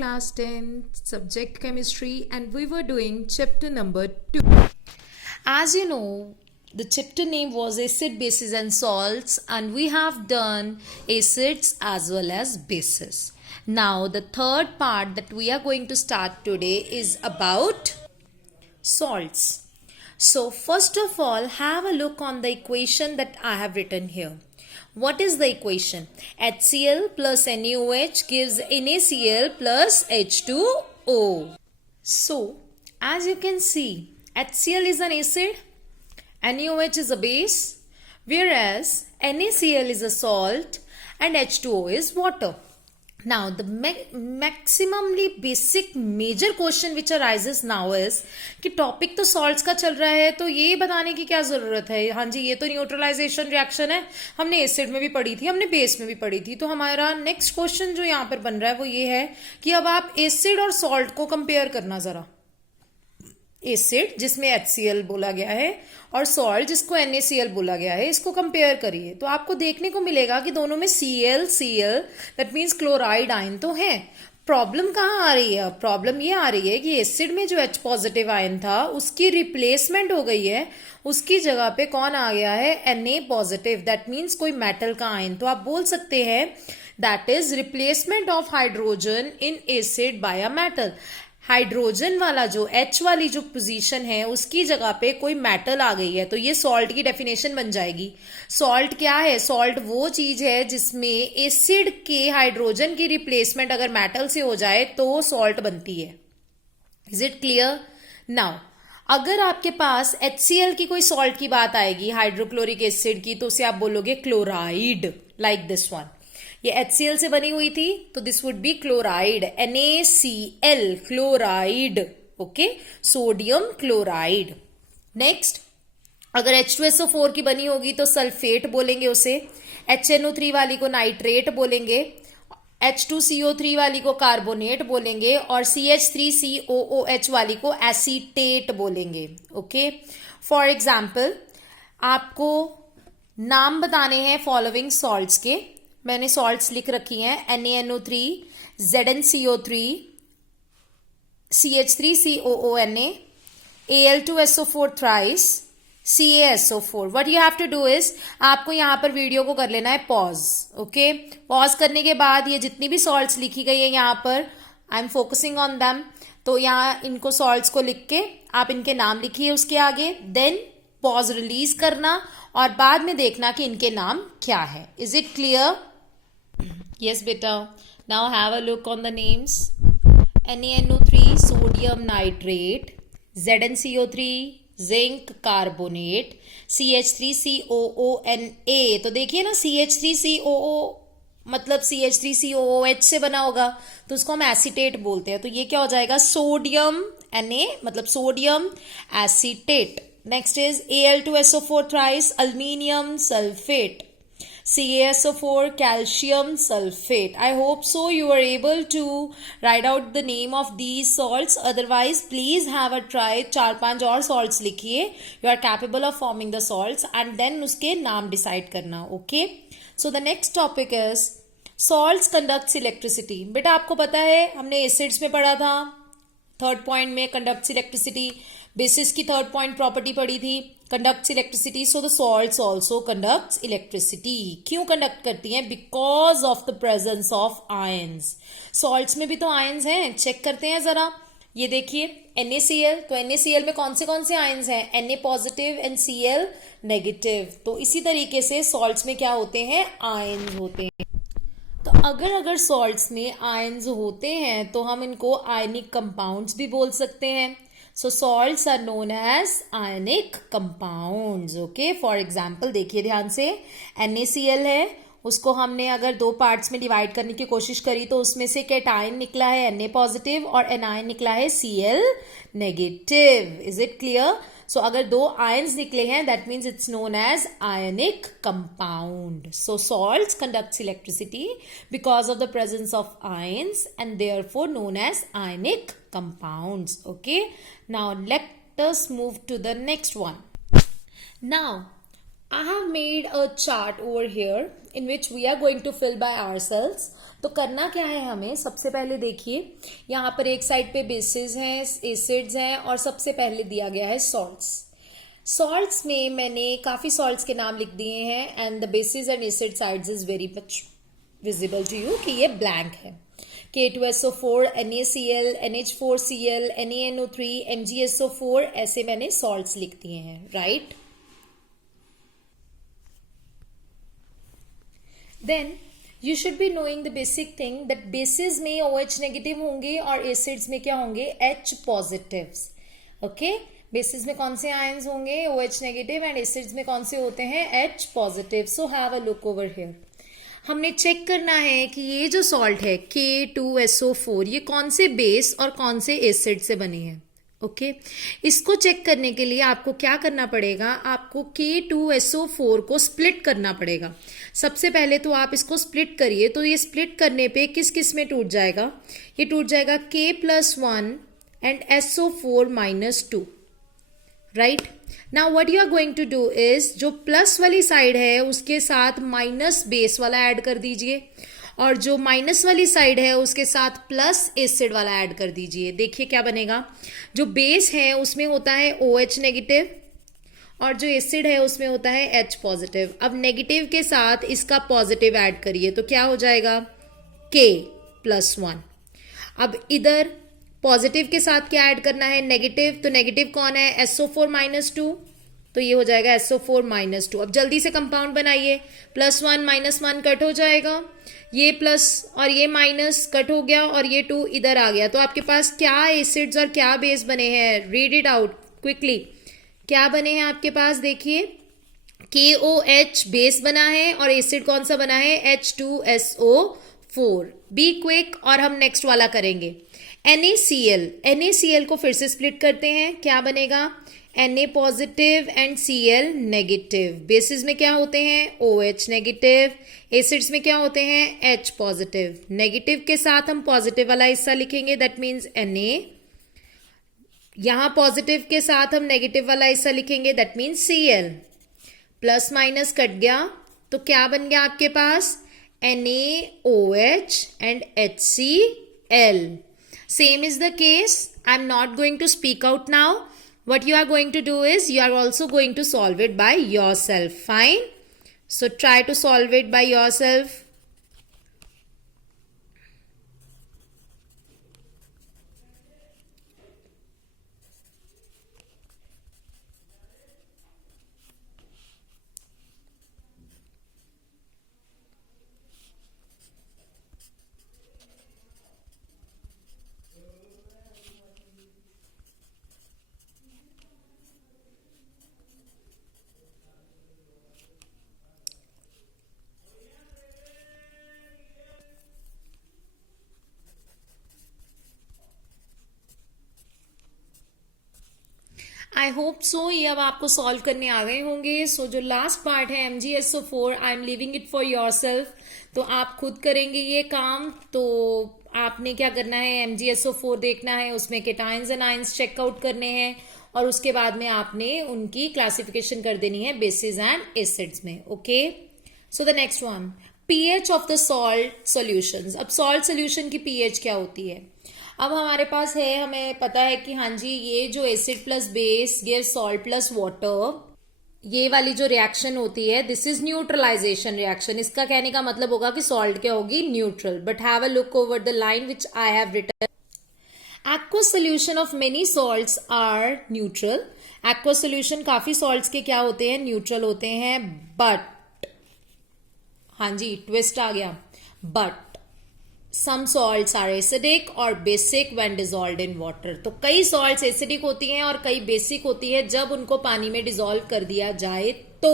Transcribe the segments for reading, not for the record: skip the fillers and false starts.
Class 10 subject chemistry, and we were doing chapter number 2. As you know, the chapter name was acid, bases and salts, and we have done acids as well as bases. Now the third part that we are going to start today is about salts. So first of all, have a look on the equation that I have written here. What is the equation? HCl plus NaOH gives NaCl plus H2O. So, as you can see, HCl is an acid, NaOH is a base, whereas NaCl is a salt and H2O is water. Now, the maximally basic major question which arises now is कि topic तो salts का चल रहा है, तो ये बताने की क्या जरूरत है? हाँ जी, ये तो न्यूट्रलाइजेशन रिएक्शन है, हमने एसिड में भी पढ़ी थी, हमने बेस में भी पढ़ी थी. तो हमारा नेक्स्ट क्वेश्चन जो यहाँ पर बन रहा है वो ये है कि अब आप एसिड और सॉल्ट को कंपेयर करना जरा. एसिड जिसमें HCl बोला गया है और सॉल्ट जिसको NaCl बोला गया है, इसको कंपेयर करिए तो आपको देखने को मिलेगा कि दोनों में Cl that means chloride ion तो है. प्रॉब्लम कहाँ आ रही है? प्रॉब्लम ये आ रही है कि एसिड में जो H पॉजिटिव आयन था उसकी रिप्लेसमेंट हो गई है, उसकी जगह पे कौन आ गया है? Na पॉजिटिव, दैट मीन्स कोई मेटल का आयन. तो आप बोल सकते हैं that is replacement of hydrogen in acid by a metal. Hydrogen वाला जो H वाली जो पोजीशन है उसकी जगह पे कोई मेटल आ गई है, तो ये सॉल्ट की डेफिनेशन बन जाएगी. सॉल्ट क्या है? सॉल्ट वो चीज है जिसमें एसिड के हाइड्रोजन की रिप्लेसमेंट अगर मेटल से हो जाए तो सॉल्ट बनती है. Is it clear? नाउ अगर आपके पास HCl की कोई सॉल्ट की बात आएगी, हाइड्रोक्लोरिक एसिड की, तो उसे आप बोलोगे क्लोराइड, लाइक दिस वन. ये HCl से बनी हुई थी तो this would be chloride, NaCl chloride. Okay, sodium chloride. Next, अगर H2SO4 की बनी होगी तो सल्फेट बोलेंगे उसे, HNO3 वाली को नाइट्रेट बोलेंगे, H2CO3 वाली को कार्बोनेट बोलेंगे और CH3COOH वाली को एसीटेट बोलेंगे. ओके, फॉर एग्जाम्पल आपको नाम बताने हैं फॉलोइंग सॉल्ट्स के. मैंने सॉल्ट्स लिख रखी हैं NaNO3, ZnCO3, CH3COONA, Al2SO4 thrice, CaSO4. What you have to do is आपको यहाँ पर वीडियो को कर लेना है पॉज. ओके, पॉज करने के बाद ये जितनी भी सॉल्ट्स लिखी गई है यहाँ पर, I am focusing on them. तो यहाँ इनको सॉल्ट्स को लिख के आप इनके नाम लिखिए उसके आगे, देन पॉज रिलीज करना और बाद में देखना कि इनके नाम क्या है. Is it clear? Yes, beta. Now have a look on the names. NaNO3 sodium nitrate, ZnCO3 zinc carbonate, CH3COONA. तो देखिए ना, CH3COO मतलब CH3COOH से बना होगा तो उसको हम एसीटेट बोलते हैं. तो ये क्या हो जाएगा? सोडियम, Na मतलब sodium acetate. Next is Al2SO4 thrice aluminium sulfate, CaSO4 calcium sulfate. I hope so you are able to write out the name of these salts. Otherwise please have a try. 4-5 और salts लिखिए. You are capable of forming the salts and then उसके नाम decide करना. Okay, so the next topic is salts conducts electricity. बेटा आपको पता है हमने acids में पढ़ा था, थर्ड पॉइंट में conducts electricity. बेसिस की थर्ड पॉइंट प्रॉपर्टी पढ़ी थी, conducts electricity. So the salts also conducts electricity. क्यों कंडक्ट करती हैं? Because of the presence of ions. Salts में भी तो आयंस हैं, चेक करते हैं जरा. ये देखिए NaCl, तो NaCl में कौन से आयंस हैं? Na positive and Cl negative. तो इसी तरीके से सॉल्ट्स में क्या होते हैं? आयंस होते हैं. तो अगर सॉल्ट्स में आयंस होते हैं तो हम इनको आयनिक कंपाउंड्स भी बोल सकते हैं. So salts are known as ionic compounds. Okay, for example देखिए ध्यान से, NaCl है, उसको हमने अगर दो पार्ट्स में डिवाइड करने की कोशिश करी तो उसमें से कैटायन निकला है Na पॉजिटिव और एनायन निकला है Cl negative. Is it clear? So अगर दो आयंस निकले हैं that means it's known as ionic compound. So salts conducts electricity because of the presence of ions and therefore known as ionic compounds. Okay, now let us move to the next one. Now I have made a chart over here in which we are going to fill by ourselves. तो करना क्या है हमें, सबसे पहले देखिए यहाँ पर एक साइड पे बेसिस हैं, एसिड्स हैं, और सबसे पहले दिया गया है सॉल्ट्स। सॉल्ट्स में मैंने काफ़ी सॉल्ट्स के नाम लिख दिए हैं and the basis and acid sides is very much visible to you कि ये ब्लैंक है। K2SO4, NaCl, NH4Cl, NaNO3, MgSO4, ऐसे मैंने सॉल्ट्स लिख दिए हैं, right. Then you should be knowing the basic thing that basis में OH नेगेटिव होंगे और एसिड्स में क्या होंगे, H पॉजिटिव्स। ओके, बेसिस में कौन से आयंस होंगे, OH नेगेटिव, एंड एसिड्स में कौन से होते हैं, H positive. So have a look over here. हमने चेक करना है कि ये जो सॉल्ट है K2SO4 ये कौन से बेस और कौन से एसिड से बने हैं। ओके, इसको चेक करने के लिए आपको क्या करना पड़ेगा, आपको K2SO4 को स्प्लिट करना पड़ेगा। सबसे पहले तो आप इसको स्प्लिट करिए, तो ये स्प्लिट करने पे किस किस में टूट जाएगा, ये टूट जाएगा K+1 and SO4-2, right. Now what you are going to do is, जो प्लस वाली साइड है उसके साथ माइनस बेस वाला ऐड कर दीजिए, और जो माइनस वाली साइड है उसके साथ प्लस एसिड वाला ऐड कर दीजिए। देखिए क्या बनेगा, जो बेस है उसमें होता है OH नेगेटिव और जो एसिड है उसमें होता है H पॉजिटिव। अब नेगेटिव के साथ इसका पॉजिटिव ऐड करिए तो क्या हो जाएगा, K+1। अब इधर पॉजिटिव के साथ क्या ऐड करना है, नेगेटिव, तो नेगेटिव कौन है, SO4-2, तो ये हो जाएगा SO4-2। अब जल्दी से कंपाउंड बनाइए, +1 -1 कट हो जाएगा, ये प्लस और ये माइनस कट हो गया और ये 2 इधर आ गया। तो आपके पास क्या एसिड्स और क्या बेस बने हैं, रीड इट आउट क्विकली। क्या बने हैं आपके पास, देखिए KOH बेस बना है और एसिड कौन सा बना है, H2SO4। बी क्विक, और हम नेक्स्ट वाला करेंगे। NaCl को फिर से स्प्लिट करते हैं, क्या बनेगा, Na positive and Cl negative. Basis में क्या होते हैं, OH नेगेटिव, एसिड्स में क्या होते हैं, H पॉजिटिव। नेगेटिव के साथ हम पॉजिटिव वाला हिस्सा लिखेंगे, दैट मीन्स Na। यहां पॉजिटिव के साथ हम नेगेटिव वाला हिस्सा लिखेंगे, that means Cl। Plus minus cut गया, तो क्या बन गया आपके पास, NaOH and HCl. Same is the case. I'm not going to speak out now. What you are going to do is you are also going to solve it by yourself. Fine. So try to solve it by yourself. I hope सो ये अब आपको solve करने आ गए होंगे। सो जो last part है MgSO4, I am leaving it for your self. तो आप खुद करेंगे ये काम। तो आपने क्या करना है, MgSO4 देखना है, उसमें केटाइंस एंड आयंस चेकआउट करने हैं, और उसके बाद में आपने उनकी क्लासिफिकेशन कर देनी है बेसिस एंड एसिड्स में। Okay, so the next one, pH of the salt solutions. अब सॉल्ट सॉल्यूशन की pH क्या होती है, अब हमारे पास है, हमें पता है कि हाँ जी ये जो acid plus base give salt plus water, ये वाली जो रिएक्शन होती है दिस इज न्यूट्रलाइजेशन रिएक्शन। इसका कहने का मतलब होगा कि सॉल्ट क्या होगी, neutral. But have a look over the line which I have written. Aqueous solution of many salts are neutral. Aqueous solution काफी सॉल्ट्स के क्या होते हैं, न्यूट्रल होते हैं। बट हाँ जी ट्विस्ट आ गया, but some salts are acidic और basic when dissolved in water। तो कई salts acidic होती हैं और कई basic होती है जब उनको पानी में dissolve कर दिया जाए। तो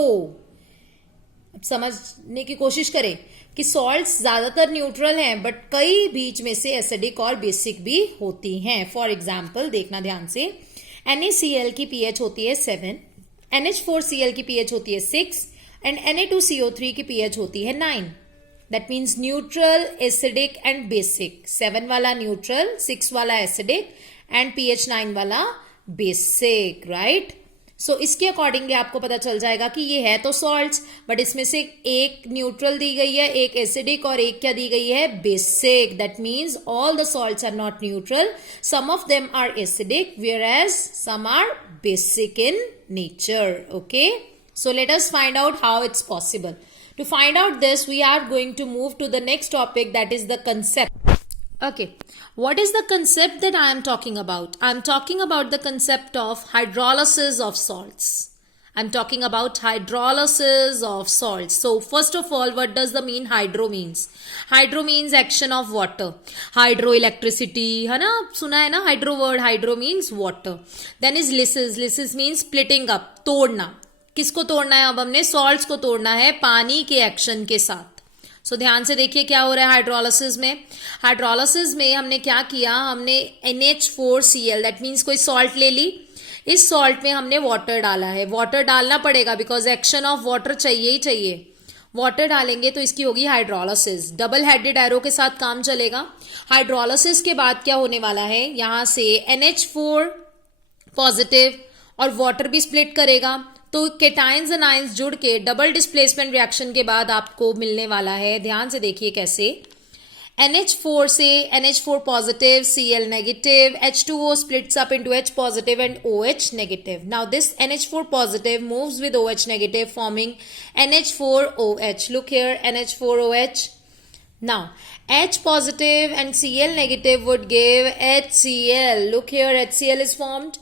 अब समझने की कोशिश करें कि salts ज्यादातर neutral हैं बट कई बीच में से acidic और basic भी होती हैं। फॉर एग्जाम्पल देखना ध्यान से, NaCl की pH होती है 7, NH4Cl की pH होती है 6 एंड Na2CO3 की pH होती है 9। That means neutral, acidic and basic। 7 वाला neutral, 6 वाला acidic and pH 9 वाला basic, right? इसके अकॉर्डिंगली आपको पता चल जाएगा कि ये है तो सॉल्ट्स, बट इसमें से एक न्यूट्रल दी गई है, एक एसिडिक और एक क्या दी गई है, basic. That means all the salts are not neutral, some of them are acidic whereas some are basic in nature. Okay, so let us find out how it's possible. To find out this, we are going to move to the next topic, that is the concept. Okay, what is the concept that I am talking about? I am talking about the concept of hydrolysis of salts. I am talking about hydrolysis of salts. So first of all, what does the mean hydro means? Hydro means action of water. Hydroelectricity, है ना, सुना है ना hydro word. Hydro means water. Then is lysis. Lysis means splitting up, तोड़ना. किसको तोड़ना है? अब हमने सॉल्ट्स को तोड़ना है पानी के एक्शन के साथ. सो ध्यान से देखिए क्या हो रहा है हाइड्रोलिसिस में. हाइड्रोलिसिस में हमने क्या किया, हमने NH4Cl दैट मीन्स कोई सॉल्ट ले ली, इस सॉल्ट में हमने वाटर डाला है. वाटर डालना पड़ेगा बिकॉज एक्शन ऑफ वाटर चाहिए ही चाहिए. वाटर डालेंगे तो इसकी होगी हाइड्रोलिसिस. डबल हेडेड एरो के साथ काम चलेगा. हाइड्रोलिसिस के बाद क्या होने वाला है, यहां से NH4 पॉजिटिव और वाटर भी स्प्लिट करेगा, तो केटाइंस एंड आयंस जुड़ के डबल डिस्प्लेसमेंट रिएक्शन के बाद आपको मिलने वाला है. ध्यान से देखिए कैसे. NH4 से NH4 positive, Cl negative, H2O splits up into H positive and OH negative. Now this NH4 positive moves with OH negative forming NH4OH. Look here, NH4OH. Now H positive and Cl negative would give HCl. Look here, HCl is formed.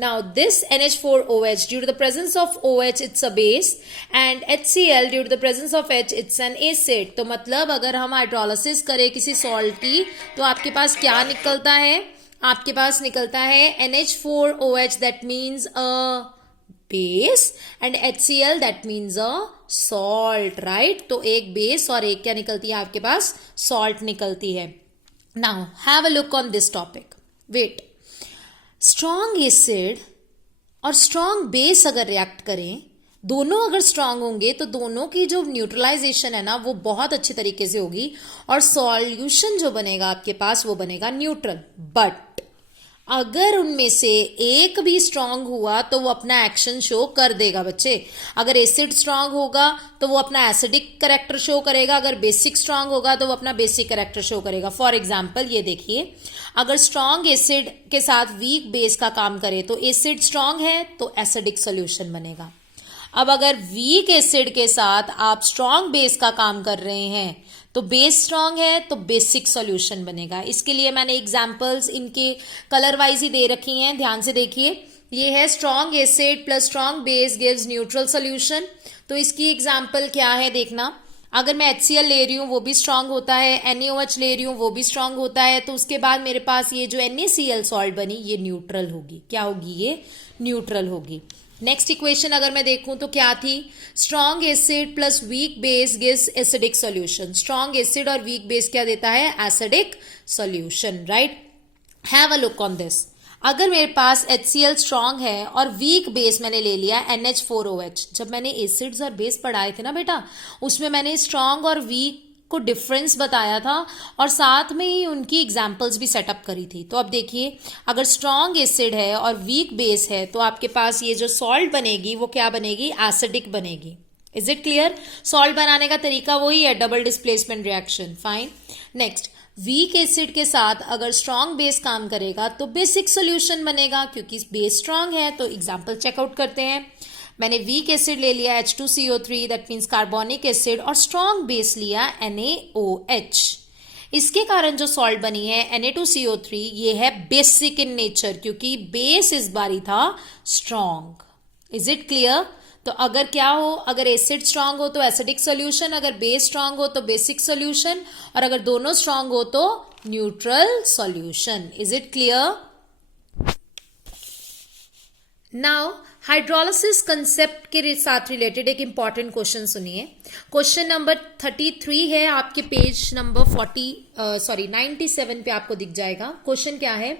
Now this NH4OH, due to the presence of OH it's a base, and HCl due to the presence of H it's an acid. तो मतलब अगर हम hydrolysis करें किसी salt की तो आपके पास क्या निकलता है, आपके पास निकलता है NH4OH that means a base and HCl that means a salt, right? तो एक बेस और एक क्या निकलती है आपके पास, सॉल्ट निकलती है. Now have a look on this topic. Wait. Strong acid और स्ट्रॉन्ग बेस अगर रिएक्ट करें, दोनों अगर स्ट्रॉन्ग होंगे तो दोनों की जो न्यूट्रलाइजेशन है ना वो बहुत अच्छी तरीके से होगी और सॉल्यूशन जो बनेगा आपके पास वो बनेगा न्यूट्रल. बट अगर उनमें से एक भी स्ट्रांग हुआ तो वो अपना एक्शन शो कर देगा बच्चे. अगर एसिड स्ट्रांग होगा तो वो अपना एसिडिक करेक्टर शो करेगा, अगर बेसिक स्ट्रांग होगा तो वो अपना बेसिक करेक्टर शो करेगा. फॉर एग्जाम्पल ये देखिए, अगर स्ट्रांग एसिड के साथ वीक बेस का काम करे तो एसिड स्ट्रांग है तो एसिडिक सोल्यूशन बनेगा. अब अगर वीक एसिड के साथ आप स्ट्रांग बेस का काम कर रहे हैं तो बेस स्ट्रांग है तो बेसिक सॉल्यूशन बनेगा. इसके लिए मैंने एग्जांपल्स इनके कलर वाइज ही दे रखी हैं, ध्यान से देखिए. ये है strong acid plus strong base gives neutral solution. तो इसकी एग्जांपल क्या है देखना. अगर मैं HCl ले रही हूँ वो भी स्ट्रांग होता है, NaOH ले रही हूँ वो भी स्ट्रांग होता है, तो उसके बाद मेरे पास ये जो NaCl सॉल्ट बनी ये न्यूट्रल होगी. क्या होगी, ये न्यूट्रल होगी. नेक्स्ट इक्वेशन अगर मैं देखूं तो क्या थी, strong acid plus weak base gives acidic solution. Strong acid और वीक बेस क्या देता है, acidic solution, right. Have a look on this. अगर मेरे पास HCl स्ट्रॉन्ग है और वीक बेस मैंने ले लिया NH4OH. जब मैंने एसिड्स और बेस पढ़ाए थे ना बेटा, उसमें मैंने स्ट्रॉन्ग और वीक को डिफरेंस बताया था और साथ में ही उनकी एग्जाम्पल्स भी सेटअप करी थी. तो अब देखिए, अगर स्ट्रॉन्ग एसिड है और वीक बेस है तो आपके पास ये जो सॉल्ट बनेगी वो क्या बनेगी, एसिडिक बनेगी. Is it clear. सॉल्ट बनाने का तरीका वही है, double displacement reaction. Fine. Next, weak acid के साथ अगर स्ट्रॉन्ग बेस काम करेगा तो बेसिक सोल्यूशन बनेगा, क्योंकि बेस स्ट्रॉन्ग है. तो एग्जाम्पल चेकआउट करते हैं. मैंने वीक एसिड ले लिया H2CO3 that means carbonic acid और स्ट्रॉन्ग बेस लिया NaOH. इसके कारण जो सॉल्ट बनी है Na2CO3 ये है बेसिक इन नेचर, क्योंकि बेस इस बारी था स्ट्रॉन्ग. Is it clear. तो अगर क्या हो, अगर एसिड स्ट्रांग हो तो एसिडिक सॉल्यूशन, अगर बेस स्ट्रांग हो तो बेसिक सॉल्यूशन, और अगर दोनों स्ट्रांग हो तो neutral solution. Is it clear. Now hydrolysis concept के साथ रिलेटेड एक इंपॉर्टेंट क्वेश्चन सुनिए. क्वेश्चन नंबर 33 है आपके पेज नंबर 97 पे आपको दिख जाएगा. क्वेश्चन क्या है,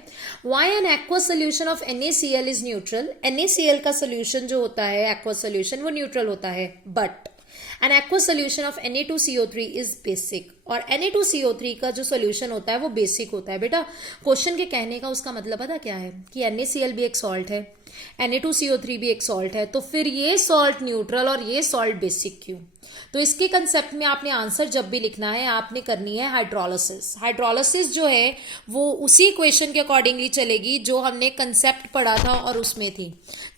why N aqua solution of NaCl is neutral. NaCl का सोल्यूशन जो होता है एक्वा सोल्यूशन वो न्यूट्रल होता है, but N aqua solution of Na2CO3 is basic. और Na2CO3 का जो सोल्यूशन होता है वो बेसिक होता है। बेटा क्वेश्चन के कहने का उसका मतलब पता क्या है कि NaCl भी एक सॉल्ट है, Na2CO3 भी एक सॉल्ट है, तो फिर ये सॉल्ट न्यूट्रल और ये सॉल्ट बेसिक क्यों? तो इसके कंसेप्ट में आपने आंसर जब भी लिखना है आपने करनी है हाइड्रोलिसिस। हाइड्रोलिसिस जो है वो उसी इक्वेशन के अकॉर्डिंगली चलेगी जो हमने कंसेप्ट पढ़ा था और उसमें थी।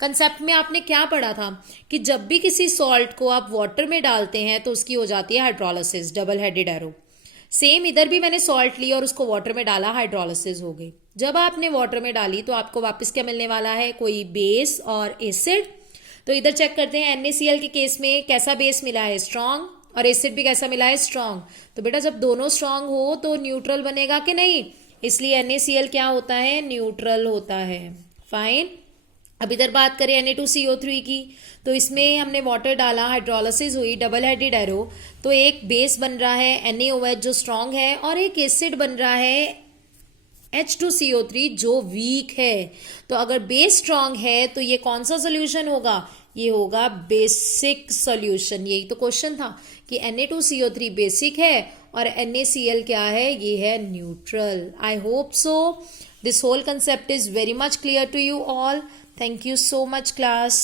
कंसेप्ट में आपने क्या पढ़ा था कि जब भी किसी सॉल्ट को आप वाटर में डालते हैं तो उसकी हो जाती है hydrolysis, double headed arrow. Same इधर भी मैंने सॉल्ट ली और उसको वाटर में डाला, हाइड्रोलिसिस हो गई। जब आपने वाटर में डाली तो आपको वापस क्या मिलने वाला है, कोई बेस और एसिड। तो इधर चेक करते हैं NaCl के केस में कैसा बेस मिला है, स्ट्रांग, और एसिड भी कैसा मिला है, स्ट्रांग। तो बेटा जब दोनों स्ट्रांग हो तो न्यूट्रल बनेगा कि नहीं, इसलिए NaCl क्या होता है, न्यूट्रल होता है। फाइन। अब इधर बात करें Na2CO3 की, तो इसमें हमने वाटर डाला, हाइड्रोलिसिस हुई, डबल हेडेड एरो, तो एक बेस बन रहा है NaOH जो स्ट्रांग है और एक एसिड बन रहा है H2CO3 जो वीक है। तो अगर बेस स्ट्रांग है तो ये कौन सा सोल्यूशन होगा, ये होगा बेसिक सोल्यूशन। यही तो क्वेश्चन था कि Na2CO3 बेसिक है और NaCl क्या है, ये है neutral. I hope so this whole concept is very much clear to you all. Thank you so much class.